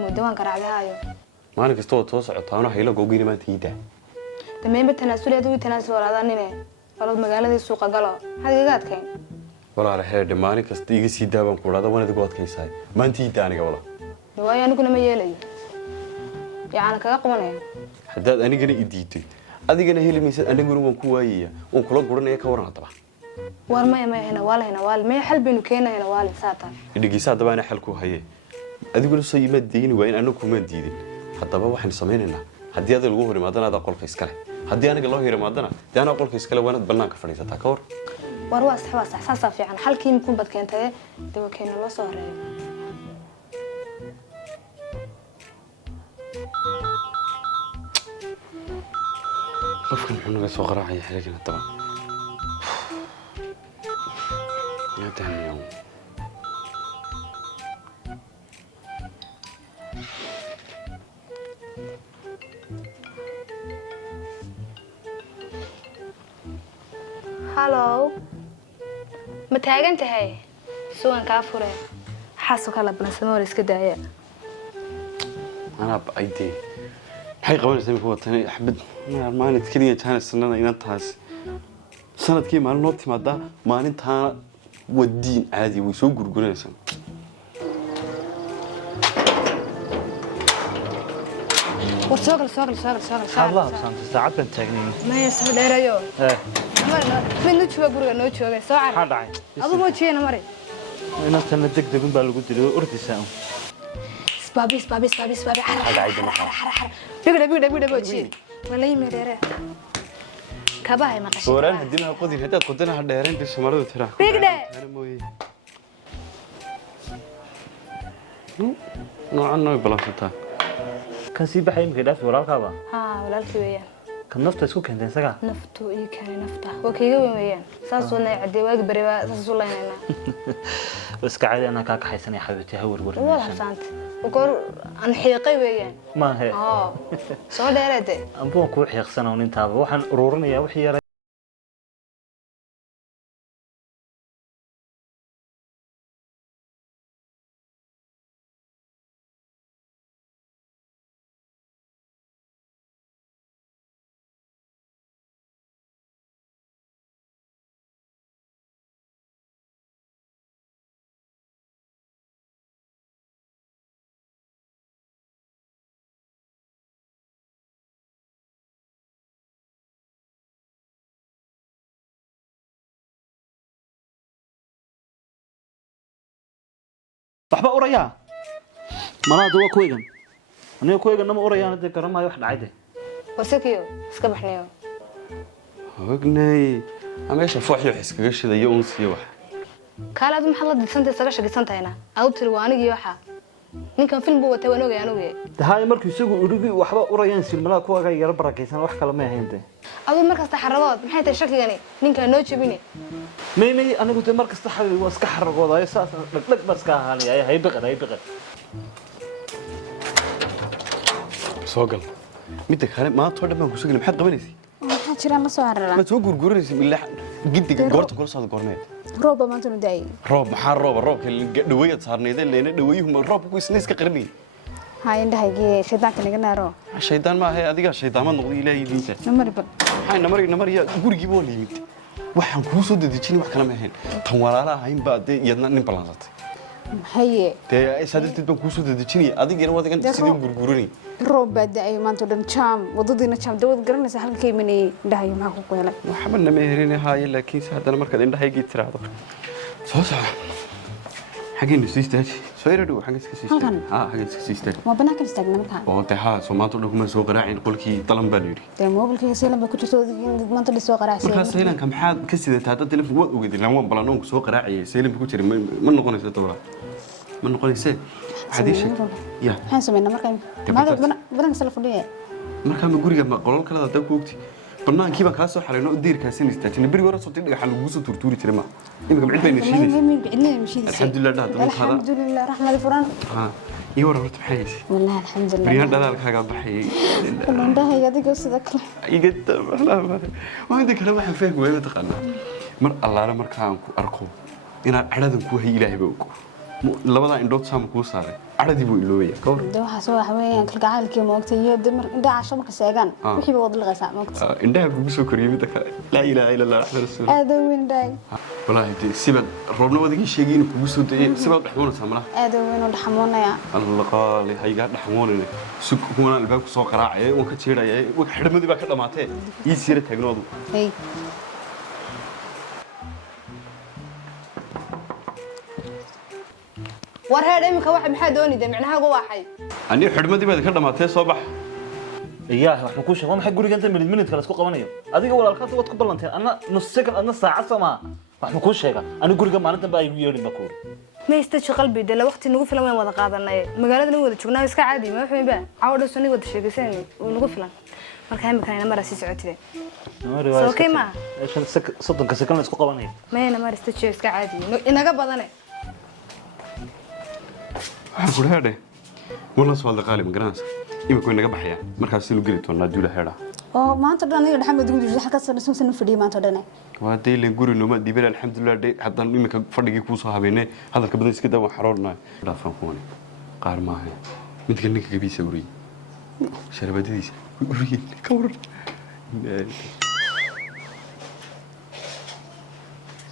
مدوان كرعدهايو ما أنا كستوى توسع طاونا هيلا جوجيني ما تيجي تمام بالتناسل يدوي تناسل ولا ذنينه ولا مقالة السوق قلا هذه قاد كين ولا على حير دماني كستيجي سيدا بنقول هذا وانا تقعد كيساي ما أنتي تاني ولا نوايا أنا كنا ميالي يعني كأقوى حداد أنا جاني إديتي أدي جاني هي اللي ميسد أنا جورو منكوية ونكلوا قرنا يكورنا طبعا والما ما هنا ولا ما يحل بينو كينا هنا ولا ساتا اللي جيسات ده أنا حلكو هي أدي يقولوا صيّم الدين وين أنا كمان ديدين حتى بابا إحنا سميننا حدي هذا الجوهر ما دنا هذا قول كيسكله حدي أنا الله يرمى دنا ده أنا قول كيسكله وأنا تبلنا كفريسة تكور ورواس حواس إحساس في عن حل كيم يكون بدك أنت ده كينا الله صار قفكن حنا بس وغراء يا حلقنا طبعا يا تاني يوم هالو متاجن أنت هاي سوين كافورة حاسو كلا بنسمور كده أنا بأيدي هاي قبل زي ما هو تاني أحب ما نتكلم كان السنة إن تاس سنة كي ما نوتي ما ده ما نتها والدين عادي ويسوق جرجرين سن وسوق الله سامت ساعات بنت تجنين ما يسمع ديريو إيه من نوتشوا جرجر نوتشوا ساعة حد عين أبو ما تشي أنا مري أنا تندق دقون بالوجود اللي أرتي سام سبابي حر بيقدر بوجي ولا يمرر كباهي ما قشي سوران هدينا قدين هدا قدنا هديرين في السمرة ترى بيقدر أنا موي نوعا بلانتا كان سيب حي مكداف ولا كابا ها ولا الكوية كان نفط اسكو كان تنسقع نفتو إيه كان نفته وكيجوا ويان ساسونا يعدي واجب بريبا ساسولا يننا بس كعادي أنا كاك حيسني حبيبتي هور ورد والله حسنت وقول أن حيقي ويان ما هي سو ديرته أبوه كوع يخسنا وننتابه وحن رورنا يا وحي waxba uraya malaha dawa kuweegan aniga kuweegan nama urayaan hadda garamayo wax dhacay وسكيو اسكبحنيو وقناي أما إيش فوحي وحس كجش ذا يوم سيوح كان لازم حلت دسنتي سقاش دسنتي هنا أو ترواني يوحى ninkan film buu watay wanooga anooga tahay markii isagu urigi waxba urayaan silmada kuwa ka yar barakaysan wax kale ma ahaynte adoo markasta xaradood maxay tahay shakigani ninkan noo jabine meemay anigu te markasta xaday waa iska xaragooday saas dhag barska ahaanay hay baqad سوقل متى خالد ما تقول ما كوسقل محد قبليسي maxaa jira ma soo harara ما تقول قرقريسي بالله جد قرط كل صاد قرنيت rooba maanta nu daayay روب محار روب كل دوية صارني ذا اللي دويهم روب كويس ناس كقرني هاي indhahaygi shaydaanka naga naaro الشيطان ما هي أديك الشيطان ما نقضي إلهي دينته namari bal هاي نمر يا قرقي بولي ميت waxaan kuu soo dadajin wax kala ma ahayn tan walaalaha hayn baa yadna nin balansatay haye tee saadirtid baan kuu soo dadajinay adigana wadagan sidii gurguranay roob baa daayay maanta dhan jaam wadadiina jaam dawad garanaysa halka imanay indhahay maxaa ku qeelay waxba ma herin haye laakiin haddana markaad indhahaygi tiraado soo sax xageen siistay soo yaraadu xageen iska siistay xageen iska siistay ma banaanka istaagna markaa oo taha Soomaalidu dhugma soo qaraacin qolkii talan baa yiri tee mobilkii seelan ku jirto maanta dhisoo qaraacay marka seelan ka maxaad ka sidataa dad telefoon wad ogeed laan waan balanoon ku soo qaraacay seelan ku jiray ma noqonayso tawla ma noqonayso xadiis ya waxaan sameynaa markaa badan sala fadhiye markaa ma guriga ma qolol kala dad ku ogti bannaankii baan ka soo xareeno diirkaas in istaajina bari wara soo tidhiga xal ugu soo turtuuri jiray ma imika mid bay nashiiday alxamdulillah alxamdulillah rahmadi furan ha iyo war horta maxay wallahi alxamdulillah bariyan dadaalkaaga baxay indhahayga adiga sida kale iga waa inta kale waxaan fahmay way taqaanaa mar allaana markaan ku arko inaan caradan ku hay ilaahay baa labadaa indhood saama kuu saaray cadhadii buu iloobaya ka hor de waxaas waxa weeyaan kalgacaalkii moogtay iyo dumar indhaha casho marka sheegaan wixii ba wada liqaysaa moogtay indhaha kugu soo koriyay midda kale laa ilaaha illa allah axmed rasuul aad u weyn dhaay walaahi dee sibaad roobna wadigii sheegay inuu kugu soo dayay sibaad dhaxmoonaysaa malaha aad u weyn oo dhaxmoonaya alla qaali haygaa dhaxmoonayna sug kuwana albaabku soo qaraacay waan ka jeedhayay xidhmadii baa ka dhamaatee ii siira taagnoodu hey war heer imika waxa maxaa doonida micnahaagu waaxay ani xidhmadii baad ka dhamaatee soo bax إياه وإحنا كل شيء ما حد يقول أنت من منت كلا سكوا قمنيه هذيك ولا الخاطر وتقبل أنت أنا نص سكر أنا ساعة سما وإحنا كل شيء أنا أقول لك ما أنت بقى يقولي بقول ma istaji qalbi la waqti nagu filan waan wada qaadanay magaalada nagu wada joognaa iska caadi ma waxay baa cawda soo wada sheegaysan oo nagu filan marka imika ina marasi socotay soo kema إيش صدق كسكنا سكوا قمنيه ma ina mar istaji iska caadi inaga badane waxaan ku leeyahay wala soo qalqaali ma garanaysa imika inaga baxaya markaas si loo geli doonaa duula heera oo maanta dhan aniga dhaxamad ugu jirta halka soo fadhiyo maanta dhan waa deyle guri nooma dibal alxamdulillah hadan imika fadhigi ku soo habeene hadalka badan iska daa xaroornaa dhaafan kuwani qaar ma ahay mid kale ninka gabiisa uriyay sharabadiisa uriyay ka waran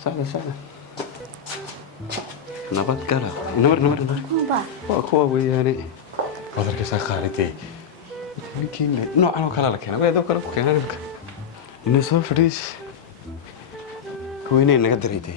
saada nabad gala nabar waa kuwa weeyaane qadarka saa qaaritay لكن نوع أنا وكلا لك أنا ويا كلا كنا لك الناس ما فريش كوينين نقدر يدي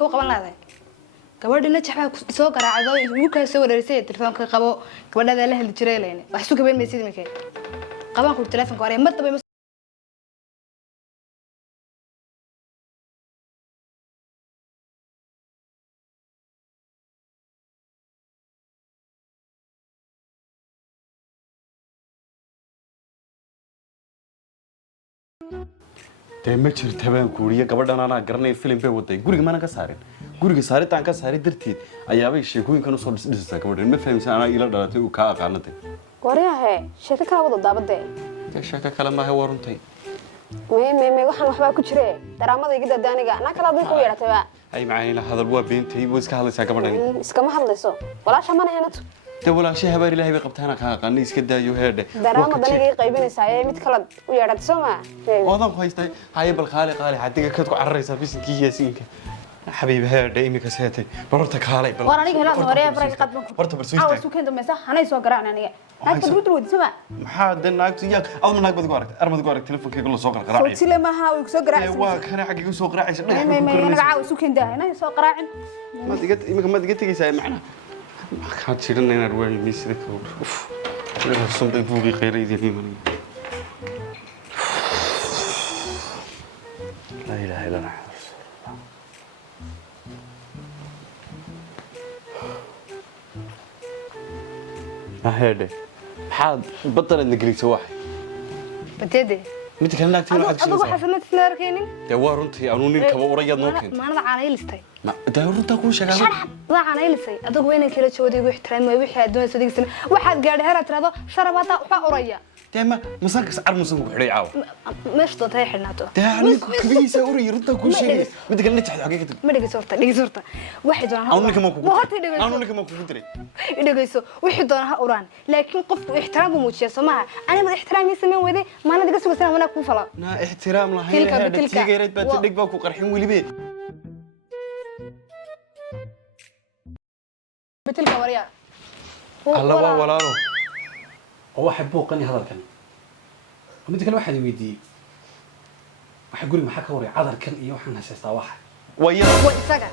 ku qaban lahayd gabadhina jaxbaa soo garaacdo uu ka soo wareersay telefoonka qabo gabadhada la heli jiray leeyne wax soo gaban meesid imikay qaban ku telefoonka hore ma tabay ma jirta baan kuuriye gabadhan anaa garanay film bay waday guriga mana ka saarin guriga saaritaan ka saaray darteed ayaabay sheekooyinkan soo dhisaysaa gabadhan ma fahamsan anaa ila dhalatay uu ka aqaanatay waryahay sheeko kala wada daabade sheeko kale ma hay waruntay me waxaan waxba ku jire daraamada iga dadaaniga ana kala bay ku yeeratay ba ay macayna hadal waa beentay way iska hadlaysaa gabadhan iska ma hadlayso walaasha mana heenato de walaashay habaar ilaahay bay qabtaana ka aqaanay iska daayo heedhe daraamada aniga qaybinaysaa ee mid kala u yeeratay Soomaa oodan haystay hay bal qaali hadiga ka ku cararaysaa bisinkii yaasiinka حبيبي هذا إيمي كسيتي بررت كهالي بل وأنا نيجي هلا هوريا برا قد بررت برسويتك أول سكين دمسة أنا يسوق قرعنا نيجي هاي تقول تقول سمع محاد الناقص ياك أول من ناقص قارك أرمى قارك تلفون كي كله سوق القراعي صوت سلة ما ها ويسوق قرعي وا كان حق يسوق قراعي ما أنا عاوز سكين ده أنا يسوق قرعي ما تقت إيمي ما تقت تيجي ساي معنا كانت شيرنا هنا روي ميسرك أوف صمت فوقي خير يدي مني لا إله إلا الله ما هذا حاد بطل النجليس واحد بديدي متى كان لك تروح أبغى حسنات سناركيني دوارنتي أنا نين كبا وريا نوكن ما أنا عاني لستي ما دورنتا كل شيء شرح لا عاني لستي أدوق وين كيلو شودي ويحترم ويحد دون صديق سنة واحد قاعد هرا ترى شرباتا وحوريا تما مسانك سعر مسانك بحري عاو مش ضطي حناتو تعني كبيسة وري رنتا كل شيء بدك نتح حقيقة ما دقي صورته دقي صورته واحد وانا أنا نكمل كوكو وهرتي دقي أنا نكمل كوكو تري دقي صو واحد وانا هوران لكن قف احترام وموتشي سماها أنا ما احترام يسمين وذي ما أنا دقي سو سنة وانا كوفلا نا احترام لا هي هذا تيجي ريت بتدق باكو قرحين ولي بيت بتلك وريا الله ولا له هو حبوقني هذا الكلام ومثل كل واحد يودي واحد يقول ما حكى وري عذر كان إيه وحنا سيستا واحد ويا وإساقا